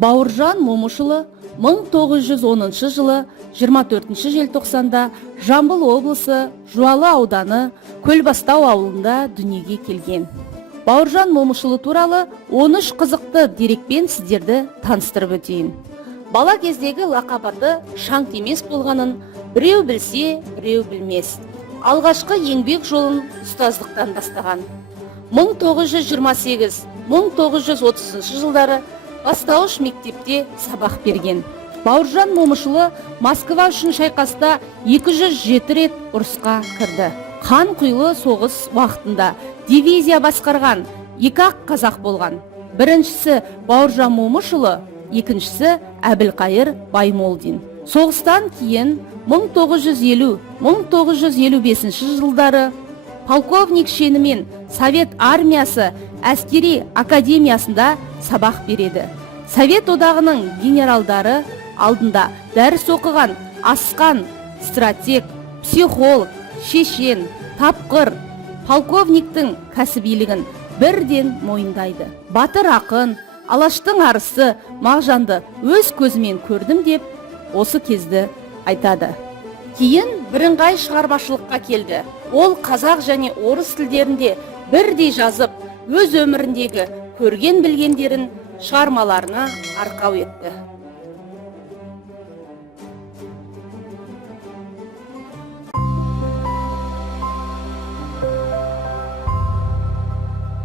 Бауыржан Момышұлы 1910 жылы 24 желтоқсанда Жамбыл облысы Жуалы ауданы Көлбастау ауылында дүниеге келген. Бауыржан Момышұлы туралы 13 қызықты дерекпен сіздерді таныстырып өтейін. Бала кездегі лақап аты Шаңқ емес болғанын біреу білсе, біреу білмес. Алғашқы еңбек жолын ұстаздықтан бастаған. 1928-1930 жылдары бастауыш мектепте сабақ берген. Бауыржан Момышұлы Москва үшін шайқаста 207 рет ұрысқа кірді. Қан құйлы соғыс уақытында дивизия басқарған екі-ақ қазақ болған. Біріншісі Бауыржан Момышұлы, екіншісі Әбілқайыр Баймолдин. Соғыстан кейін 1950-1955 жылдары полковник шенімен Совет армиясы әскери академиясында сабақ береді. Совет одағының генералдары алдында дәріс оқыған асқан стратег, психолог, шешен, тапқыр полковниктің кәсібилігін бірден мойындайды. Батыр ақын, Алаштың арысы Мағжанды өз көзімен көрдім деп осы кезді айтады. Кейін бірыңғай шығармашылыққа келді. Ол қазақ және орыс тілдерінде бірдей жазып, өз өміріндегі көрген білгендерін шығармаларына арқау етті.